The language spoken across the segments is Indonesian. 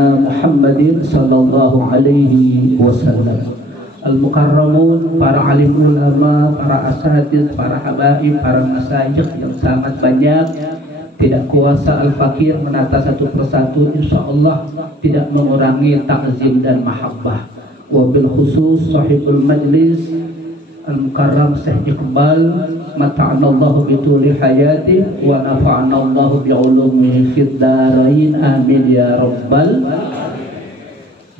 Muhammadin sallallahu alaihi wasallam. Al-Mukarramun, para alim ulama, para asatidz, para habaib, para masyayikh yang sangat banyak. Tidak kuasa Al-Fakir menata satu persatu, insyaallah tidak mengurangi takzim dan mahabbah. Wabil khusus sahibul majlis Al-Mukarram Syekh Iqbal, mata'anallahu bituli hayati wa nafa'anallahu bi'ulumi fid darain, amin ya rabbal.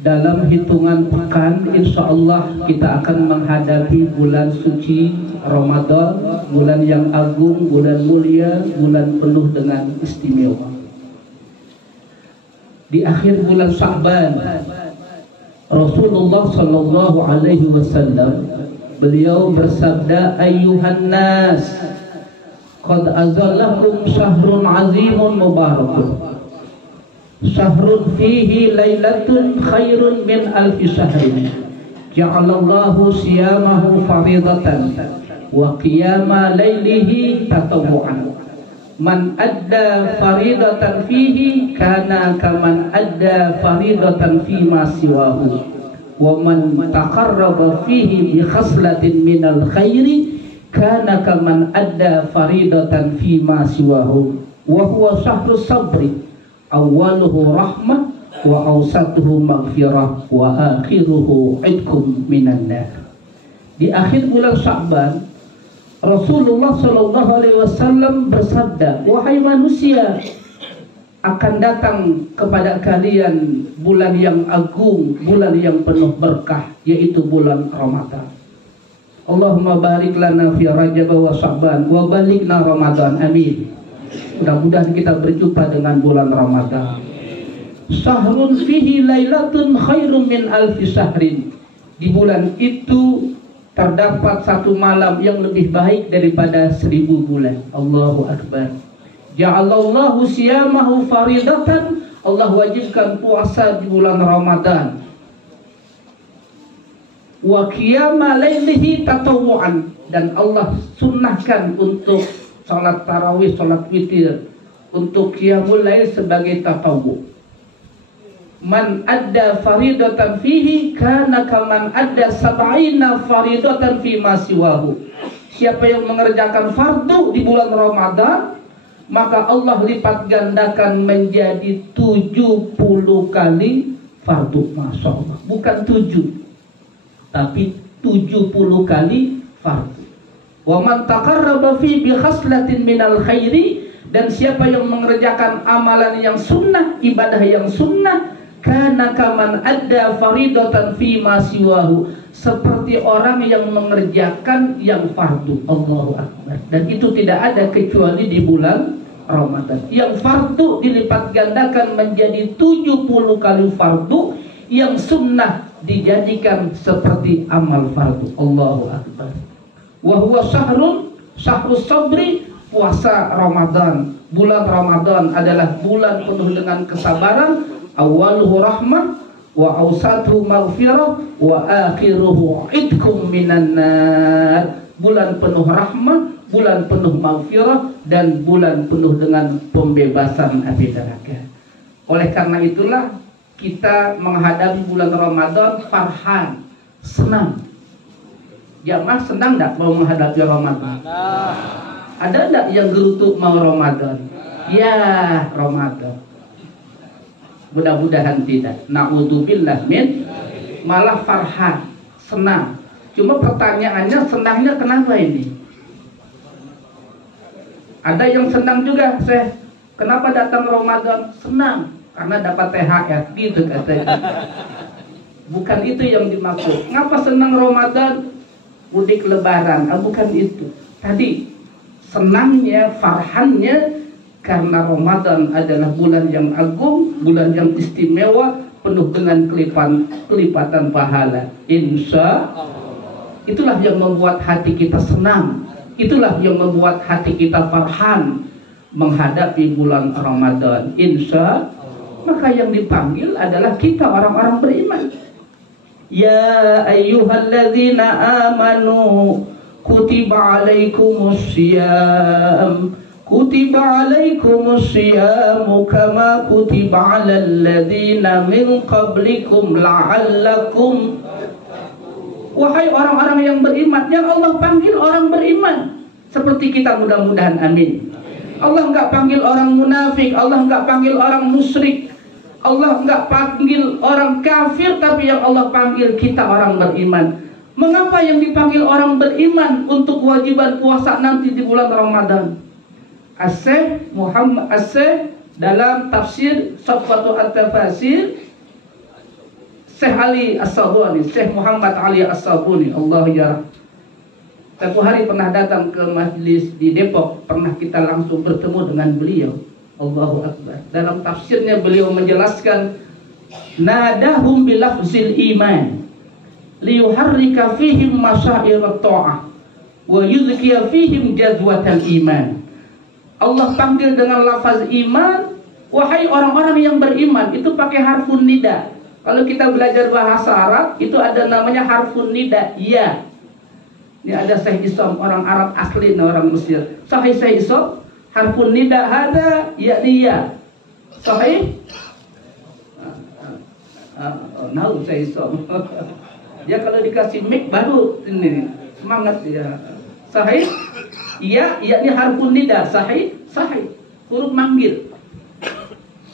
Dalam hitungan pekan insyaallah kita akan menghadapi bulan suci Ramadan, bulan yang agung, bulan mulia, bulan penuh dengan istimewa. Di akhir bulan Sya'ban, Rasulullah sallallahu alaihi wasallam beliau bersabda, ayyuhan nas qad azallakum syahrun azimun mubarakun, syahrun fihi lailatun khairun min alfi syahrin, ja'alallahu siyamahu faridatan wa qiyama lailihi tatawwu'an, man adda faridatan fihi kana kaman adda faridatan fima siwahu, wa man taqarraba fihi bi khaslatin minal khairi kana kaman adda faridatan fima siwahu, wa huwa syahrus sabri awwaluhu rahmah wa awsatuhu maghfirah wa akhiruhu idkum minan nar. Di akhir bulan Sya'ban, Rasulullah sallallahu alaihi wasallam bersabda, wahai manusia, akan datang kepada kalian bulan yang agung, bulan yang penuh berkah, yaitu bulan Ramadan. Allahumma barik lana fi Rajab wa Sya'ban wa balighna Ramadan, amin. Mudah-mudahan kita berjumpa dengan bulan Ramadan. Syahrun fihi lailatun khairun min alfi syahrin. Di bulan itu terdapat satu malam yang lebih baik daripada 1000 bulan. Allahu Akbar. Ja'alallahu siyamahu faridatan. Allah wajibkan puasa di bulan Ramadan. Wa qiyama lailihi tatawwu'an, dan Allah sunnahkan untuk salat tarawih, salat witir, untuk qiyamul lail sebagai tatawwu. Man adda faridatan fihi kana kaman adda sab'ina faridatan fi ma siwahu. Siapa yang mengerjakan fardu di bulan Ramadan, maka Allah lipat gandakan menjadi 70 kali fardu. Masya Allah, bukan 7 tapi 70 kali fardu. Wa man taqarraba fi bi khaslatin minal khairi, dan siapa yang mengerjakan amalan yang sunnah, ibadah yang sunnah, kana kaman adda faridatan fi ma siwahu, seperti orang yang mengerjakan yang fardu. Allahu Akbar. Dan itu tidak ada kecuali di bulan Ramadan. Yang fardu dilipat gandakan menjadi 70 kali fardu, yang sunnah dijadikan seperti amal fardu. Allahu Akbar. Wa huwa syahrus sabri, puasa Ramadan. Bulan Ramadan adalah bulan penuh dengan kesabaran. Awwaluhu rahmah wa awsatuhu maghfirah wa akhiruhu idkum minan nar. Bulan penuh rahmah, bulan penuh maghfirah, dan bulan penuh dengan pembebasan api neraka. Oleh karena itulah kita menghadapi bulan Ramadan farhan, senang. Jamaah senang enggak mau menghadapi Ramadan? Ada enggak yang gerutu mau Ramadan? Ya, Ramadan. Mudah-mudahan tidak. Na'udzubillah min, malah farhan, senang. Cuma pertanyaannya, senangnya kenapa ini? Ada yang senang juga, Syekh. Kenapa datang Ramadan? Senang karena dapat THR, gitu katanya. Bukan itu yang dimaksud. Ngapa senang Ramadan? Mudik lebaran, bukan itu. Tadi senangnya, farhannya karena Ramadan adalah bulan yang agung, bulan yang istimewa, penuh dengan kelipatan pahala. Insya Allah. Itulah yang membuat hati kita senang. Itulah yang membuat hati kita farhan menghadapi bulan Ramadan. Insya Allah. Maka yang dipanggil adalah kita orang-orang beriman. Ya ayyuhalladzina amanu kutiba alaikumus syiyam Kutiba alaikumus siyamu kama kutiba alal ladzina min qablikum la'allakum. Wahai orang-orang yang beriman, yang Allah panggil orang beriman seperti kita, mudah-mudahan, amin. Allah enggak panggil orang munafik, Allah enggak panggil orang musyrik, Allah enggak panggil orang kafir, tapi yang Allah panggil kita orang beriman. Mengapa yang dipanggil orang beriman untuk kewajiban puasa nanti di bulan Ramadan? As-Syekh Muhammad As-Syekh dalam tafsir Safwatu At-Tafasir, Syekh Ali As-Sabuni, Syekh Muhammad Ali As-Sabuni, Allah ya. Satu hari pernah datang ke majlis di Depok, pernah kita langsung bertemu dengan beliau. Allahu Akbar. Dalam tafsirnya beliau menjelaskan, nadahum bilafzil iman liyuharrika fihim masyair ta'ah wa yuzkiya fihim jazwatal iman. Allah panggil dengan lafaz iman, wahai orang-orang yang beriman. Itu pakai harfun nida. Kalau kita belajar bahasa Arab, itu ada namanya harfun nida, ya. Ini ada Syekh Isom, orang Arab asli, orang Mesir. Sahih Syekh Isom, harfun nida ada, yakni ya. Sahih? Nahu Syekh Isom. Dia kalau dikasih mic baru ini semangat dia. Sahih? Iya, yakni harfun nida. Sahih? Sahih. Huruf manggil.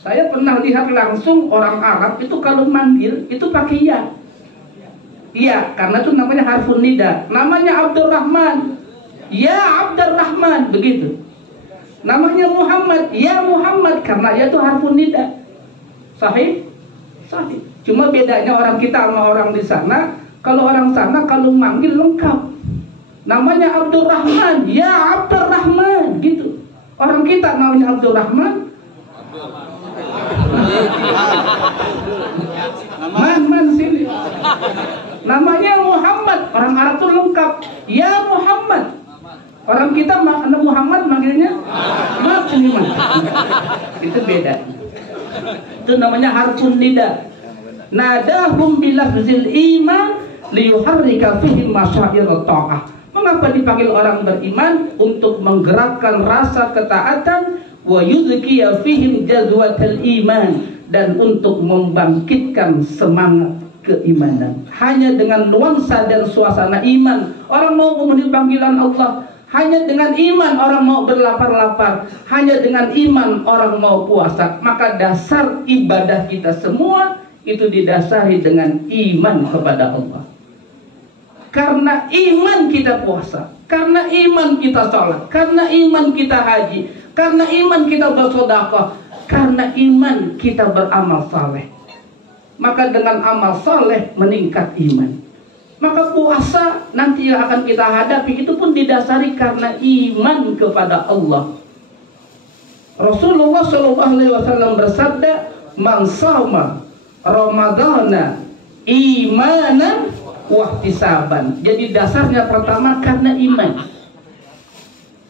Saya pernah lihat langsung orang Arab itu kalau manggil itu pakai ya. Iya, karena itu namanya harfun nida. Namanya Abdurrahman, ya Abdurrahman, begitu. Namanya Muhammad, ya Muhammad, karena ya itu harfun nida. Sahih? Sahih. Cuma bedanya orang kita sama orang di sana. Kalau orang sana kalau manggil lengkap, namanya Abdurrahman, ya Abdurrahman, gitu. Orang kita namanya Abdurrahman, Man sini. Namanya Muhammad, orang Arab tuh lengkap, ya Muhammad. Orang kita Muhammad manggilnya Mat sini Man. Itu beda. Itu namanya harfun nida. Nadahum bilafzil iman liyuharrika fihim masyair ta'ah. Mengapa dipanggil orang beriman? Untuk menggerakkan rasa ketaatan, wa yuzkiya fihim jazwatal iman, dan untuk membangkitkan semangat keimanan. Hanya dengan nuansa dan suasana iman orang mau memenuhi panggilan Allah. Hanya dengan iman orang mau berlapar-lapar. Hanya dengan iman orang mau puasa. Maka dasar ibadah kita semua itu didasari dengan iman kepada Allah. Karena iman kita puasa, karena iman kita sholat, karena iman kita haji, karena iman kita bersedekah, karena iman kita beramal saleh. Maka dengan amal saleh meningkat iman. Maka puasa nanti yang akan kita hadapi itu pun didasari karena iman kepada Allah. Rasulullah SAW bersabda, "Man shoma Ramadana imanan wahtisaban." Jadi dasarnya pertama karena iman.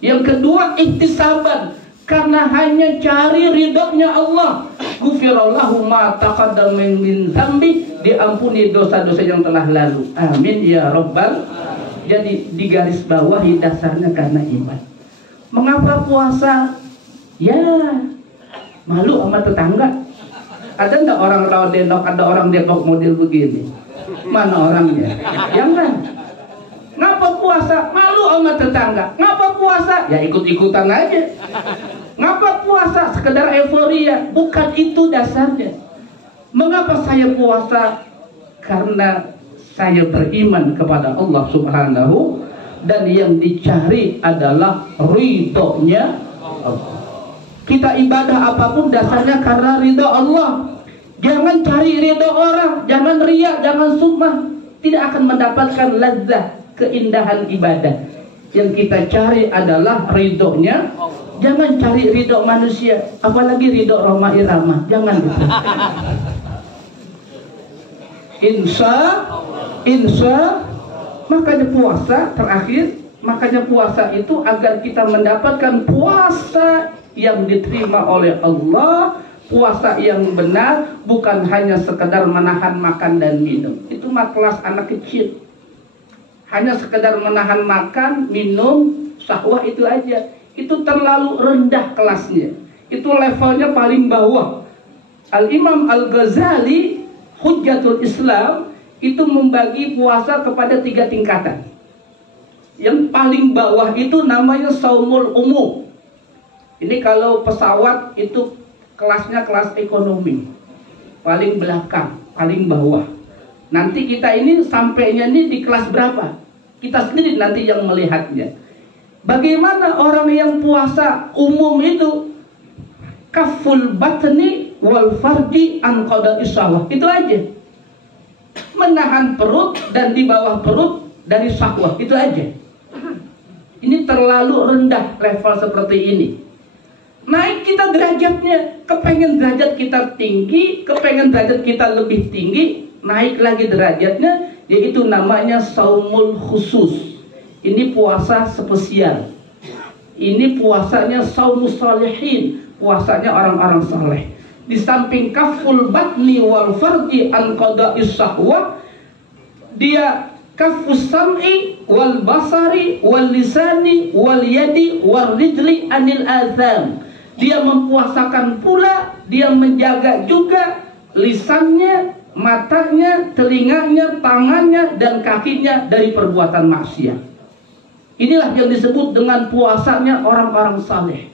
Yang kedua ihtisaban, karena hanya cari ridhonya Allah. Ghufirallahu ma taqaddama min dzambi, diampuni dosa-dosa yang telah lalu. Amin ya rabbal. Jadi di garis bawahi dasarnya karena iman. Mengapa puasa? Ya, malu sama tetangga. Ada enggak orang Rawadenok, ada orang Depok model begini? Mana orangnya? Jangan. Ngapa puasa? Malu sama tetangga. Ngapa puasa? Ya ikut-ikutan aja. Ngapa puasa? Sekedar euforia. Bukan itu dasarnya. Mengapa saya puasa? Karena saya beriman kepada Allah Subhanahu, dan yang dicari adalah ridhonya Allah. Kita ibadah apapun dasarnya karena ridho Allah. Jangan cari ridho orang, jangan riya, jangan sumah. Tidak akan mendapatkan lezat, keindahan ibadah. Yang kita cari adalah ridhonya. Jangan cari ridho manusia, apalagi ridho Roma Irama. Jangan gitu. Insya makanya puasa terakhir. Makanya puasa itu agar kita mendapatkan puasa yang diterima oleh Allah, puasa yang benar, bukan hanya sekedar menahan makan dan minum. Itu mah kelas anak kecil. Hanya sekedar menahan makan, minum, syahwat itu aja. itu terlalu rendah kelasnya. Itu levelnya paling bawah. Al-Imam Al-Ghazali, Hujjatul Islam, itu membagi puasa kepada 3 tingkatan. Yang paling bawah itu namanya saumul umum. Ini kalau pesawat itu kelasnya kelas ekonomi, paling belakang, paling bawah. Nanti kita ini sampainya ini di kelas berapa? Kita sendiri nanti yang melihatnya. Bagaimana orang yang puasa umum itu? Kaful batni wal farji an qada'is syahwah. Itu aja. Menahan perut dan di bawah perut dari syahwat. Itu aja. Ini terlalu rendah level seperti ini. Naik kita derajatnya. Kepengen derajat kita tinggi, kepengen derajat kita lebih tinggi, naik lagi derajatnya, yaitu namanya saumul khusus. Ini puasa spesial. Ini puasanya saumus salihin, puasanya orang-orang saleh. Di samping kaful batni wal farji an qada'is syahwah, dia kafus sam'i wal basari wal lisani wal yadi wal rijli anil azam. Dia mempuasakan pula, dia menjaga juga lisannya, matanya, telinganya, tangannya, dan kakinya dari perbuatan maksiat. Inilah yang disebut dengan puasanya orang-orang saleh.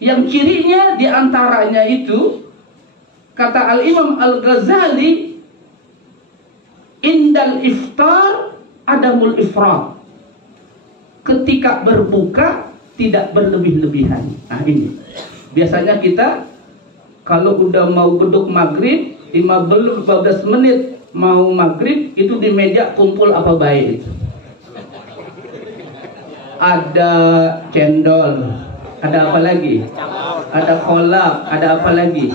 Yang cirinya diantaranya itu, kata Al-Imam Al-Ghazali, indal iftar adamul ifrat. Ketika berbuka tidak berlebih-lebihan. Nah ini biasanya kita kalau udah mau beduk maghrib 15 menit mau maghrib itu di meja kumpul apa baik itu. Ada cendol, ada apa lagi? Ada kolak, ada apa lagi?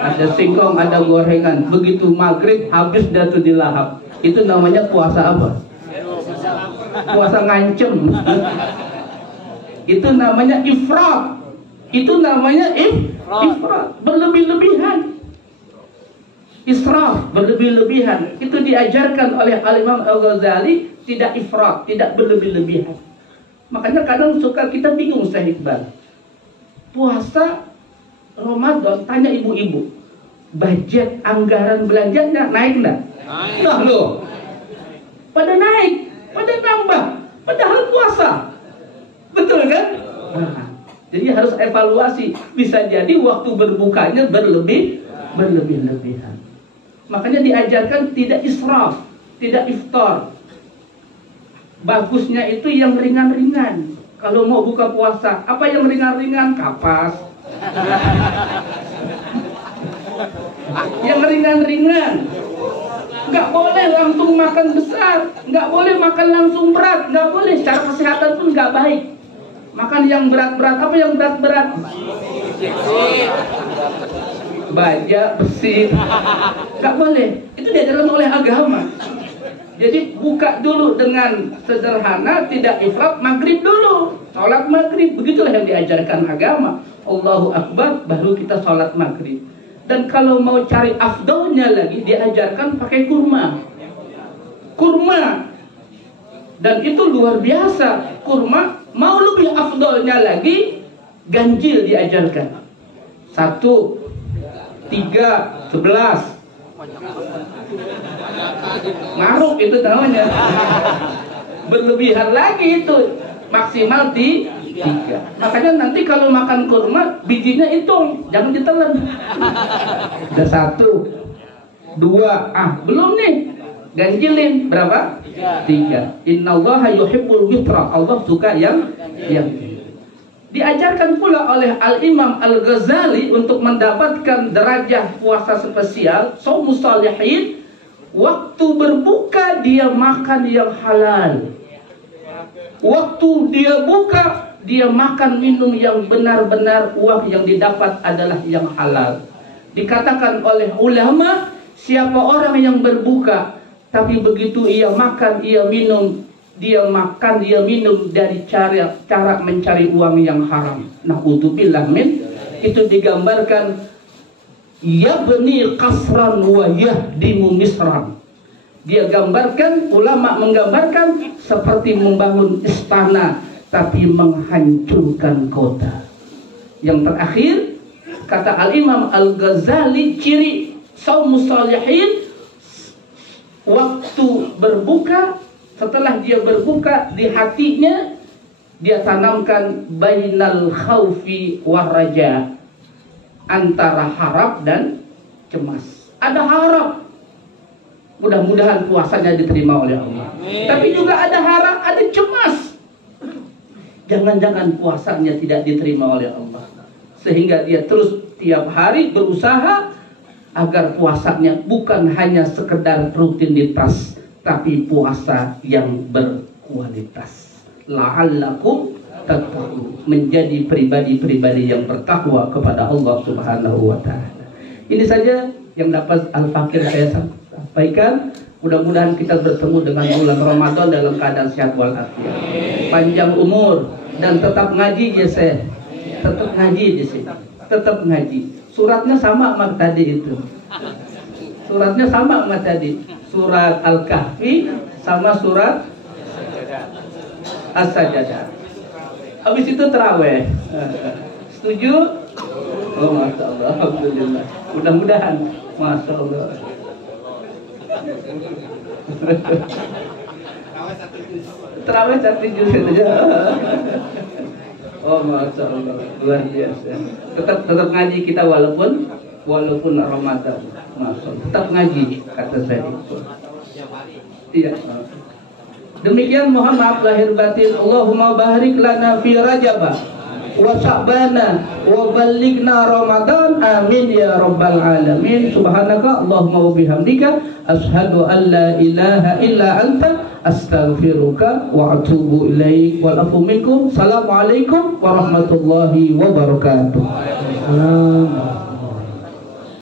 Ada singkong, ada gorengan. Begitu maghrib habis dah tuh dilahap. Itu namanya puasa apa? Puasa ngancem. Itu namanya ifrat. Itu namanya ifrat, berlebih-lebihan. Israf, berlebih-lebihan. Itu diajarkan oleh Al-Imam Al-Ghazali, tidak ifrat, tidak berlebih-lebihan. Makanya kadang suka kita bingung, Syekh Iqbal. Puasa Ramadan, tanya ibu-ibu, budget anggaran belanjanya naik enggak? Nah loh, pada naik, pada nambah, padahal puasa. Betul kan? Nah, jadi harus evaluasi. Bisa jadi waktu berbukanya berlebih-lebihan. Makanya diajarkan tidak israf, tidak iftar. Bagusnya itu yang ringan-ringan. Kalau mau buka puasa, apa yang ringan-ringan? Kapas. Yang ringan-ringan. Nggak boleh langsung makan besar, nggak boleh makan langsung berat, nggak boleh. Secara kesehatan pun nggak baik. Makan yang berat-berat. Apa yang berat-berat? Baja, besi. Nggak boleh. Itu diajarkan oleh agama. Jadi buka dulu dengan sederhana, tidak ifrat, maghrib dulu. Sholat maghrib, begitulah yang diajarkan agama. Allahu Akbar, baru kita sholat maghrib. Dan kalau mau cari afdolnya lagi, diajarkan pakai kurma. Kurma. Dan itu luar biasa. Kurma, mau lebih afdolnya lagi, ganjil diajarkan. 1, 3, 11. Maruk itu namanya. Berlebihan lagi itu. Maksimal 3. Makanya nanti kalau makan kurma, bijinya hitung, jangan ditelan. Udah 1, 2, belum nih. Ganjilin berapa? 3. Innallaha yuhibbul witra. Allah suka yang diajarkan pula oleh Al-Imam Al-Ghazali untuk mendapatkan derajah puasa spesial, shaumus shalihin. Waktu berbuka dia makan yang halal. Waktu dia buka, dia makan minum yang benar-benar uang yang didapat adalah yang halal. Dikatakan oleh ulama, siapa orang yang berbuka tapi begitu ia makan, ia minum, dia makan, dia minum dari cara mencari uang yang haram. Na'udzubillah min. Itu digambarkan yabni qasran wa yahdimu misran. Dia gambarkan, ulama menggambarkan seperti membangun istana tapi menghancurkan kota. Yang terakhir, kata Al-Imam Al-Ghazali, ciri saumus salihin, waktu berbuka, setelah dia berbuka di hatinya, dia tanamkan bainal khaufi waraja, antara harap dan cemas. Ada harap, mudah-mudahan puasanya diterima oleh Allah. Tapi juga ada harap, ada cemas. Jangan-jangan puasanya tidak diterima oleh Allah. Sehingga dia terus tiap hari berusaha agar puasanya bukan hanya sekedar rutinitas, tapi puasa yang berkualitas. La'allakum tattaqun, menjadi pribadi-pribadi yang bertakwa kepada Allah Subhanahu wa taala. Ini saja yang dapat Al-Fakir saya sampaikan. Mudah-mudahan kita bertemu dengan bulan Ramadan dalam keadaan sehat walafiat, panjang umur, dan tetap ngaji ya saya. Tetap ngaji di sini. Tetap ngaji. Suratnya sama sama tadi itu. Suratnya sama sama tadi. Surat Al-Kahfi sama surat As-Sajdah. Habis itu terawih. Setuju? Oh, Masya Allah. Alhamdulillah. Mudah-mudahan. Masya Allah. Terawih 1 juz saja. Oh, Masya Allah. Luar biasa. Tetap ngaji kita walaupun Ramadan. Masya Allah. Tetap ngaji, kata saya. Iya. Demikian, mohon maaf lahir batin. Allahumma barik lana fi Rajab wa Sya'bana wa ballighna Ramadan, amin ya rabbal alamin. Subhanaka Allahumma wa bihamdika asyhadu an la ilaha illa anta astaghfiruka wa atubu ilaik. Wal afu minkum. Assalamualaikum warahmatullahi wabarakatuh.